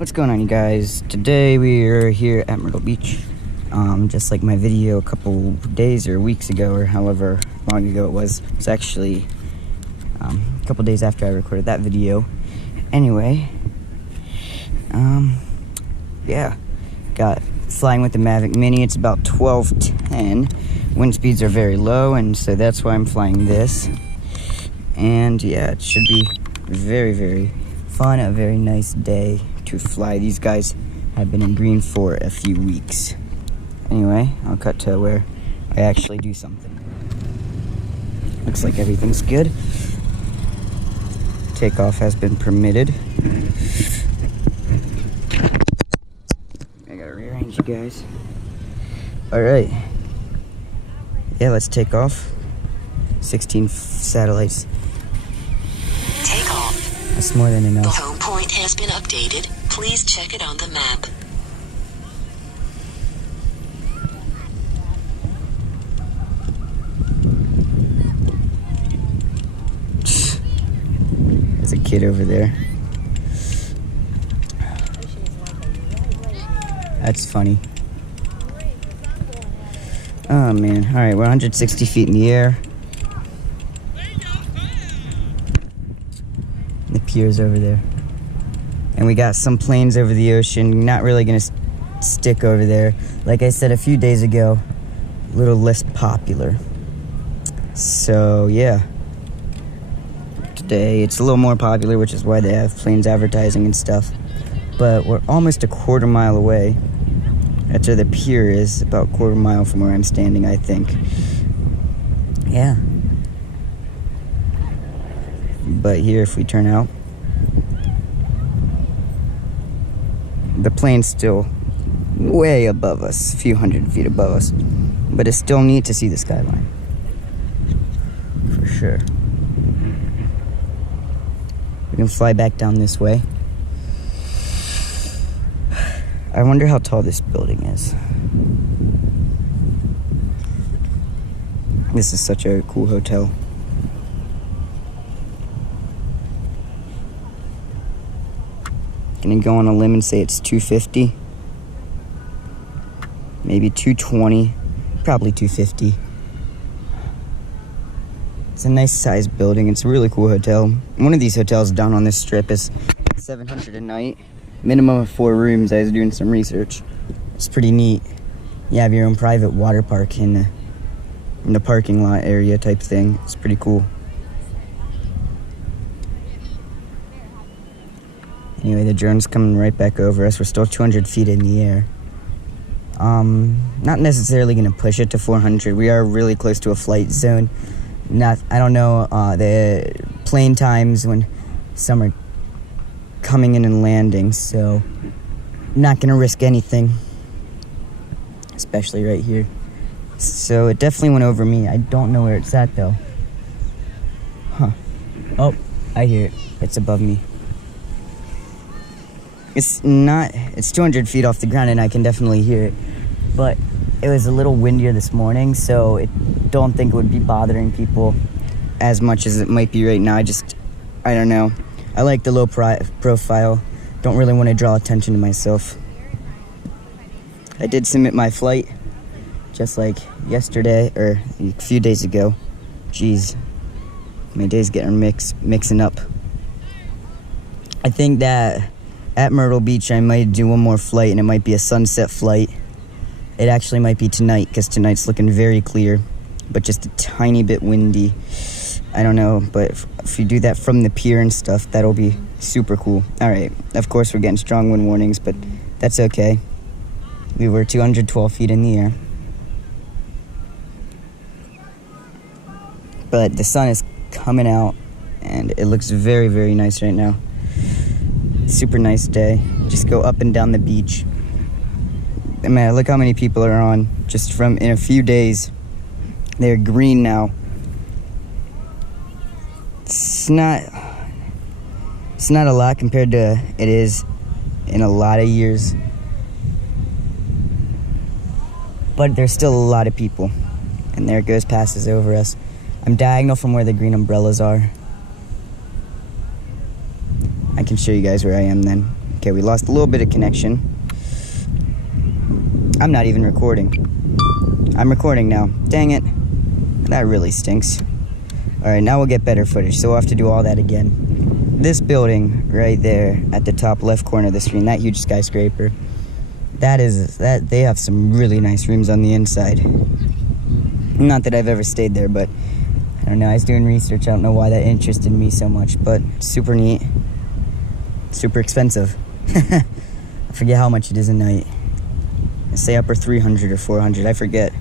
What's going on, you guys? Today we are here at Myrtle Beach. Just like my video a couple days or weeks ago, or however long ago it was. It's actually a couple days after I recorded that video. Anyway, yeah, got flying with the Mavic Mini. It's about 12:10. Wind speeds are very low, and so that's why I'm flying this. And yeah, it should be very, very fun. A very nice day to fly. These guys have been in green for a few weeks. Anyway, I'll cut to where I actually do something. Looks like everything's good. Takeoff has been permitted. I gotta rearrange you guys. Alright. Yeah, let's take off. 16 satellites. Take off. That's more than enough. The home point has been updated. Please check it on the map. There's a kid over there. That's funny. Oh man. Alright, we're 160 feet in the air. The pier's over there. And we got some planes over the ocean. Not really gonna stick over there. Like I said a few days ago, a little less popular. So yeah. Today it's a little more popular, which is why they have planes advertising and stuff. But we're almost a quarter mile away. That's where the pier is, about a quarter mile from where I'm standing, I think. Yeah. But here, if we turn out, the plane's still way above us, a few hundred feet above us. But it's still neat to see the skyline. For sure. We can fly back down this way. I wonder how tall this building is. This is such a cool hotel. Gonna go on a limb and say it's 250. Maybe 220. Probably 250. It's a nice sized building. It's a really cool hotel. One of these hotels down on this strip is $700 a night. Minimum of 4 rooms. I was doing some research. It's pretty neat. You have your own private water park in the parking lot area type thing. It's pretty cool. Anyway, the drone's coming right back over us. We're still 200 feet in the air. Not necessarily going to push it to 400. We are really close to a flight zone. I don't know the plane times when some are coming in and landing, so not going to risk anything, especially right here. So it definitely went over me. I don't know where it's at, though. Huh. Oh, I hear it. It's above me. It's 200 feet off the ground, and I can definitely hear it. But it was a little windier this morning, so I don't think it would be bothering people as much as it might be right now. I don't know. I like the low profile. Don't really want to draw attention to myself. I did submit my flight just like yesterday, or a few days ago. Jeez. My day's getting mixing up. I think that at Myrtle Beach, I might do one more flight, and it might be a sunset flight. It actually might be tonight, because tonight's looking very clear, but just a tiny bit windy. I don't know, but if you do that from the pier and stuff, that'll be super cool. All right, of course, we're getting strong wind warnings, but that's okay. We were 212 feet in the air. But the sun is coming out, and it looks very, very nice right now. Super nice day. Just go up and down the beach. Man, look how many people are on just from in a few days. They're green now. It's not a lot compared to it is in a lot of years. But there's still a lot of people. And there it goes, passes over us. I'm diagonal from where the green umbrellas are. I can show you guys where I am then. Okay, we lost a little bit of connection. I'm not even recording. I'm recording now. Dang it. That really stinks. Alright, now we'll get better footage, so we'll have to do all that again. This building right there at the top left corner of the screen, that huge skyscraper, they have some really nice rooms on the inside. Not that I've ever stayed there, but I don't know, I was doing research. I don't know why that interested me so much, but super neat. Super expensive. I forget how much it is a night. I say upper 300 or 400, I forget.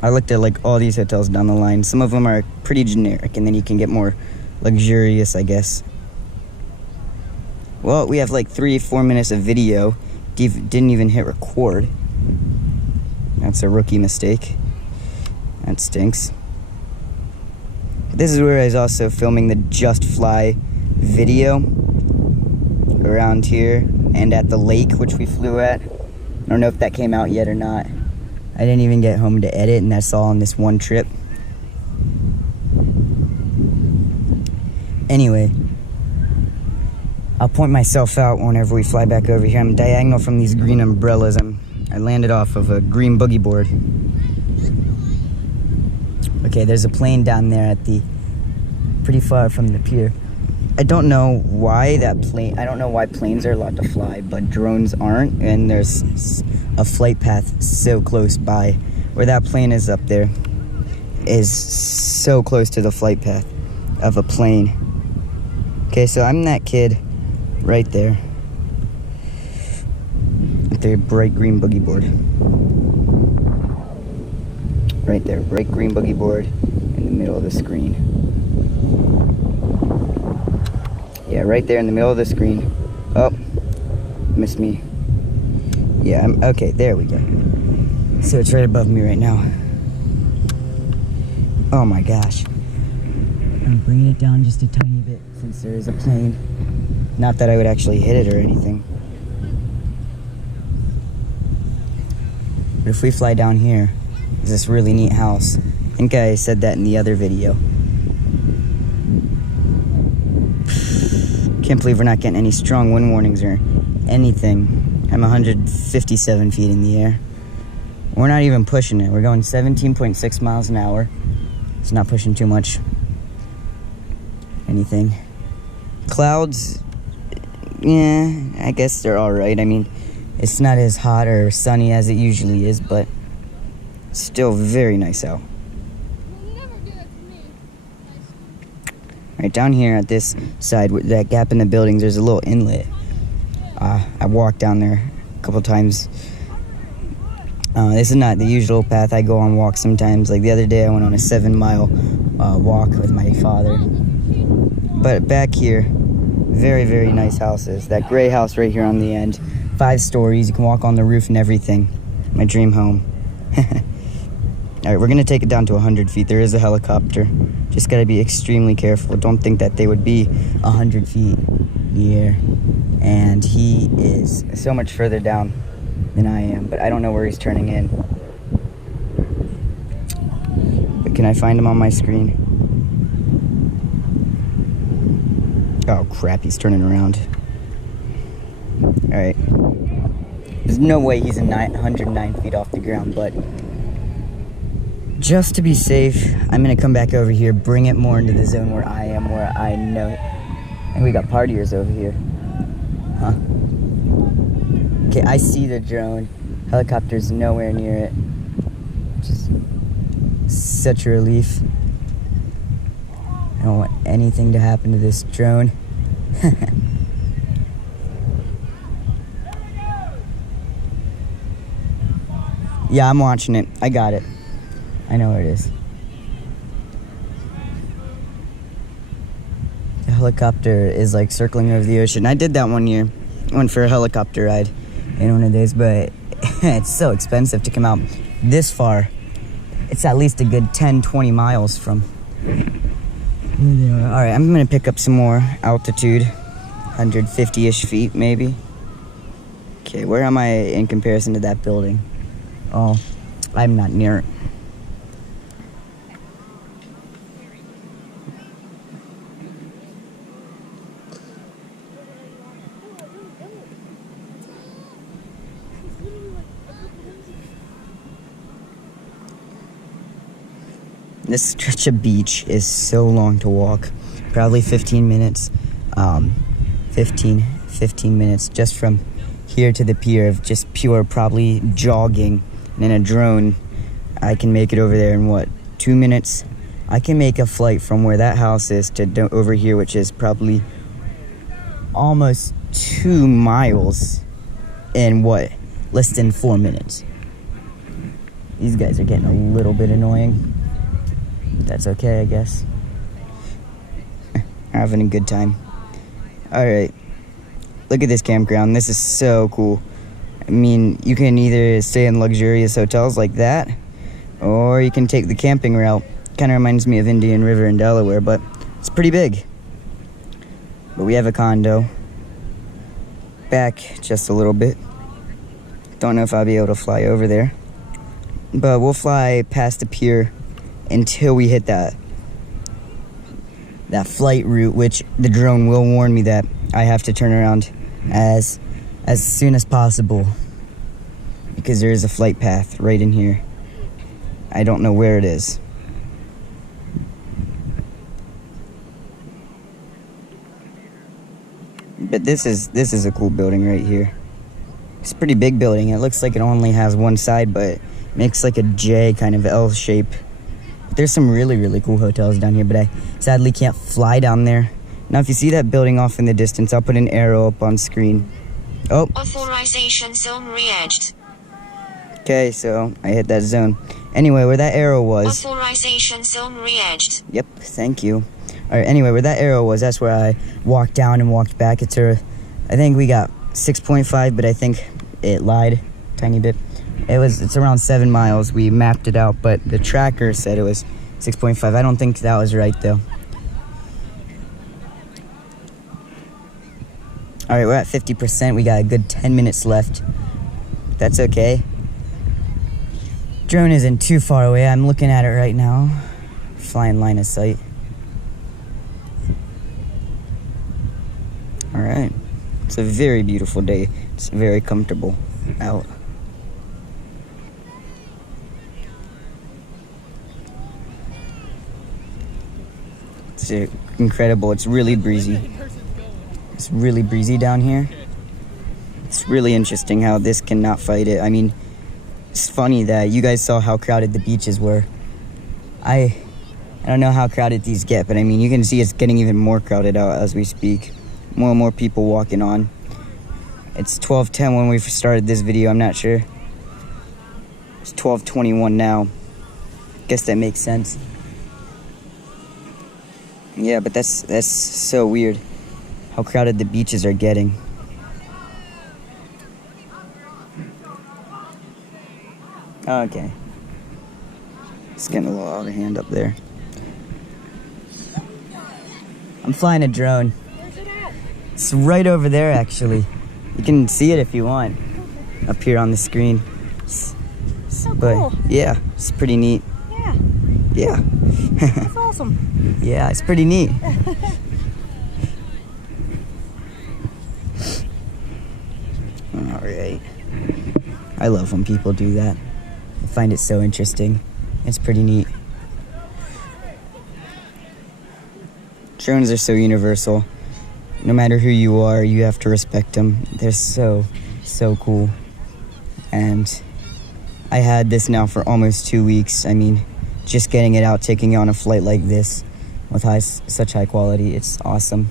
I looked at like all these hotels down the line. Some of them are pretty generic, and then you can get more luxurious, I guess. Well, we have like 3-4 minutes of video. Didn't even hit record. That's a rookie mistake. That stinks. This is where I was also filming the Just Fly video around here and at the lake, which we flew at. I don't know if that came out yet or not. I didn't even get home to edit, and that's all on this one trip. Anyway, I'll point myself out whenever we fly back over here. I'm diagonal from these green umbrellas. I landed off of a green boogie board. Okay, there's a plane down there at the pretty far from the pier. I don't know why I don't know why planes are allowed to fly, but drones aren't, and there's a flight path so close by. Where that plane is up there is so close to the flight path of a plane. Okay, so I'm that kid right there with the bright green boogie board. Right there, bright green boogie board in the middle of the screen. Yeah, right there in the middle of the screen. Oh, missed me. Yeah, okay, there we go. So it's right above me right now. Oh my gosh. I'm bringing it down just a tiny bit since there is a plane. Not that I would actually hit it or anything. But if we fly down here, there's this really neat house. I think I said that in the other video. Can't believe we're not getting any strong wind warnings or anything. I'm 157 feet in the air. We're not even pushing it. We're going 17.6 miles an hour. It's not pushing too much. Anything. Clouds, yeah, I guess they're alright. I mean, it's not as hot or sunny as it usually is, but still very nice out. Right down here at this side, with that gap in the buildings, there's a little inlet. I walked down there a couple times. This is not the usual path I go on walks sometimes. Like the other day, I went on a 7-mile walk with my father. But back here, very, very nice houses. That gray house right here on the end, 5 stories. You can walk on the roof and everything. My dream home. All right, we're gonna take it down to 100 feet. There is a helicopter. Just gotta be extremely careful. Don't think that they would be 100 feet in the air. And he is so much further down than I am, but I don't know where he's turning in. But can I find him on my screen? Oh crap, he's turning around. All right. There's no way he's 109 feet off the ground, but just to be safe, I'm gonna come back over here, bring it more into the zone where I am, where I know it. And we got partiers over here. Huh. Okay, I see the drone. Helicopter's nowhere near it. Just such a relief. I don't want anything to happen to this drone. Yeah, I'm watching it. I got it. I know where it is. The helicopter is like circling over the ocean. I did that one year. I went for a helicopter ride in one of those, but it's so expensive to come out this far. It's at least a good 10-20 miles from where they are. All right, I'm gonna pick up some more altitude, 150-ish feet maybe. Okay, where am I in comparison to that building? Oh, I'm not near it. This stretch of beach is so long to walk. Probably 15 minutes. 15 minutes just from here to the pier of just pure probably jogging. And in a drone, I can make it over there in what, 2 minutes? I can make a flight from where that house is to over here, which is probably almost 2 miles in what, less than 4 minutes. These guys are getting a little bit annoying. That's okay, I guess. Having a good time. Alright. Look at this campground. This is so cool. I mean, you can either stay in luxurious hotels like that, or you can take the camping route. Kind of reminds me of Indian River in Delaware, but it's pretty big. But we have a condo. Back just a little bit. Don't know if I'll be able to fly over there. But we'll fly past the pier until we hit that flight route, which the drone will warn me that I have to turn around as soon as possible, because there is a flight path right in here. I don't know where it is. But this is a cool building right here. It's a pretty big building. It looks like it only has one side, but it makes like a J kind of L shape. There's some really, really cool hotels down here, but I sadly can't fly down there. Now, if you see that building off in the distance, I'll put an arrow up on screen. Oh. Authorization zone reached. Okay, so I hit that zone. Anyway, where that arrow was... Authorization zone reached. Yep, thank you. Alright, anyway, where that arrow was, that's where I walked down and walked back. I think we got 6.5, but I think it lied a tiny bit. It's around 7 miles. We mapped it out, but the tracker said it was 6.5. I don't think that was right, though. All right, we're at 50%. We got a good 10 minutes left. That's okay. Drone isn't too far away. I'm looking at it right now. Flying line of sight. All right. It's a very beautiful day. It's very comfortable out. It's incredible. It's really breezy. It's really breezy down here. It's really interesting how this cannot fight it. I mean, it's funny that you guys saw how crowded the beaches were. I don't know how crowded these get, but I mean, you can see it's getting even more crowded out as we speak. More and more people walking on. It's 12:10 when we started this video. I'm not sure. It's 12:21 now. Guess that makes sense. Yeah, but that's so weird how crowded the beaches are getting. Okay. It's getting a little out of hand up there. I'm flying a drone. Where's it at? It's right over there, actually. You can see it if you want. Up here on the screen. But cool. yeah, it's pretty neat. Yeah, Yeah. that's awesome. Yeah, it's pretty neat. Alright. I love when people do that. I find it so interesting. It's pretty neat. Drones are so universal. No matter who you are, you have to respect them. They're so cool. And I had this now for almost 2 weeks. I mean, just getting it out, taking it on a flight like this with such high quality, it's awesome.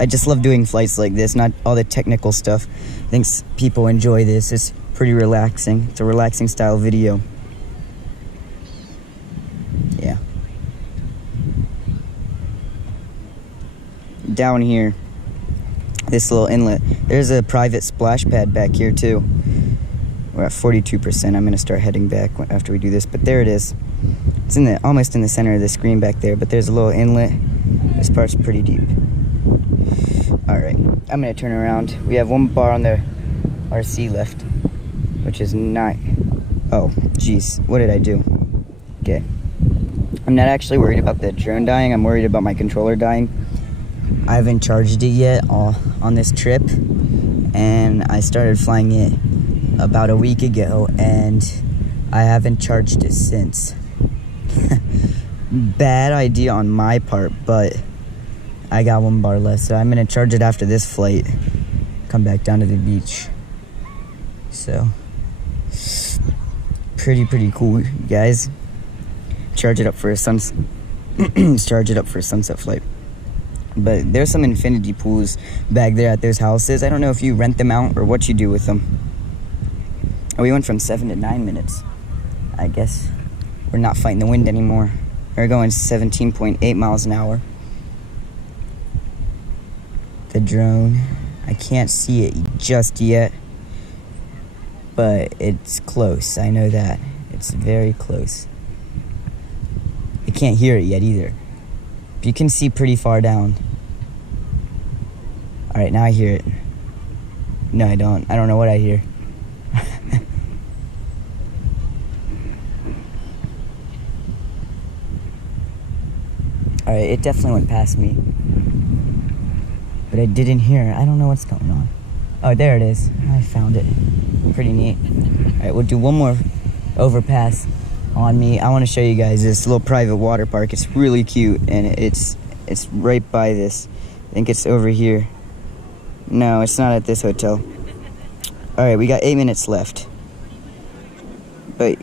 I just love doing flights like this, not all the technical stuff. I think people enjoy this. It's pretty relaxing. It's a relaxing style video. Yeah. Down here, this little inlet, there's a private splash pad back here too. We're at 42%. I'm gonna start heading back after we do this, but there it is. It's almost in the center of the screen back there, but there's a little inlet. This part's pretty deep. All right, I'm gonna turn around. We have one bar on the RC left, which is not, oh, geez, what did I do? Okay. I'm not actually worried about the drone dying. I'm worried about my controller dying. I haven't charged it yet on this trip, and I started flying it about a week ago, and I haven't charged it since. bad idea on my part, but I got 1 bar left, so I'm gonna charge it after this flight. Come back down to the beach. So, pretty cool, guys. Charge it up for a charge it up for a sunset flight. But there's some infinity pools back there at those houses. I don't know if you rent them out or what you do with them. Oh, we went from 7 to 9 minutes. I guess we're not fighting the wind anymore. We're going 17.8 miles an hour. The drone, I can't see it just yet, but it's close. I know that. It's very close. I can't hear it yet either. But you can see pretty far down. All right, now I hear it. No, I don't. I don't know what I hear. All right, it definitely went past me. But I didn't hear it. I don't know what's going on. Oh, there it is. I found it. Pretty neat. All right, we'll do one more overpass on me. I want to show you guys this little private water park. It's really cute, and it's right by this. I think it's over here. No, it's not at this hotel. All right, we got 8 minutes left. But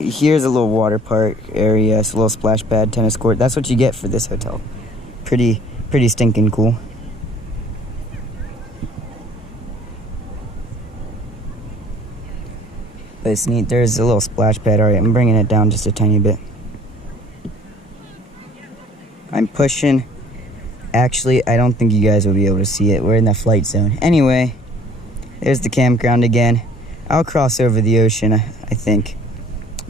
here's a little water park area. It's a little splash pad, tennis court. That's what you get for this hotel. Pretty stinking cool. But it's neat. There's a little splash pad. All right, I'm bringing it down just a tiny bit. I'm pushing. Actually, I don't think you guys will be able to see it. We're in the flight zone. Anyway, there's the campground again. I'll cross over the ocean, I think.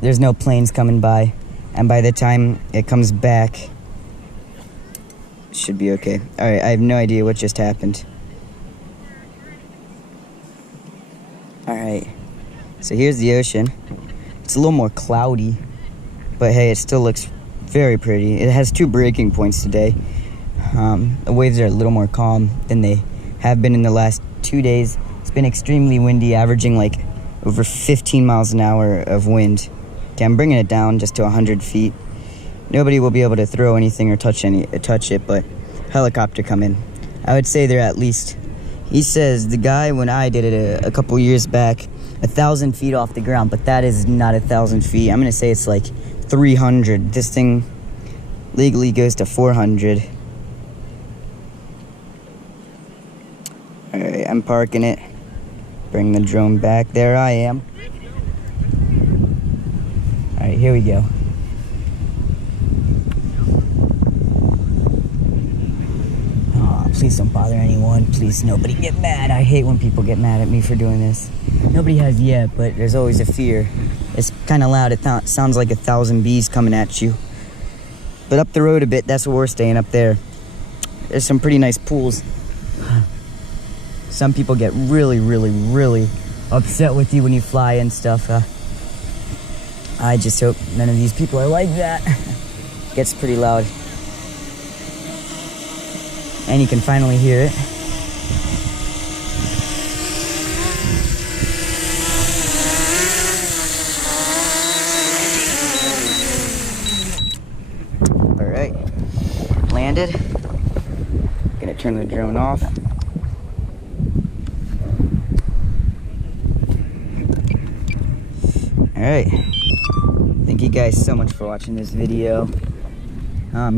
There's no planes coming by. And by the time it comes back, it should be okay. All right, I have no idea what just happened. All right. So here's the ocean. It's a little more cloudy, but hey, it still looks very pretty. It has 2 breaking points today. The waves are a little more calm than they have been in the last 2 days. It's been extremely windy, averaging like over 15 miles an hour of wind. Okay, I'm bringing it down just to 100 feet. Nobody will be able to throw anything or touch it, but helicopter come in. I would say they're at least, he says, the guy when I did it a couple years back, 1,000 feet off the ground, but that is not 1,000 feet. I'm gonna say it's like 300. This thing legally goes to 400. All right, I'm parking it. Bring the drone back. There I am. All right, here we go. Oh, please don't bother anyone. Please, nobody get mad. I hate when people get mad at me for doing this. Nobody has yet, but there's always a fear. It's kind of loud. It sounds like 1,000 bees coming at you. But up the road a bit, that's where we're staying, up there. There's some pretty nice pools. Some people get really upset with you when you fly and stuff. I just hope none of these people are like that. Gets pretty loud. And you can finally hear it. All right, landed. Gonna turn the drone off. Alright, thank you guys so much for watching this video.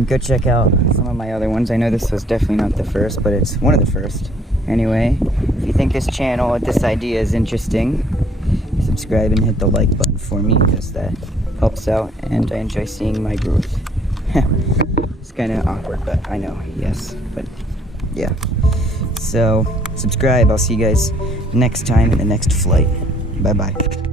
Go check out some of my other ones. I know this was definitely not the first, but it's one of the first. Anyway, if you think this channel, this idea is interesting, subscribe and hit the like button for me, because that helps out and I enjoy seeing my growth. It's kind of awkward, but I know, yes, but yeah. So, subscribe. I'll see you guys next time in the next flight. Bye-bye.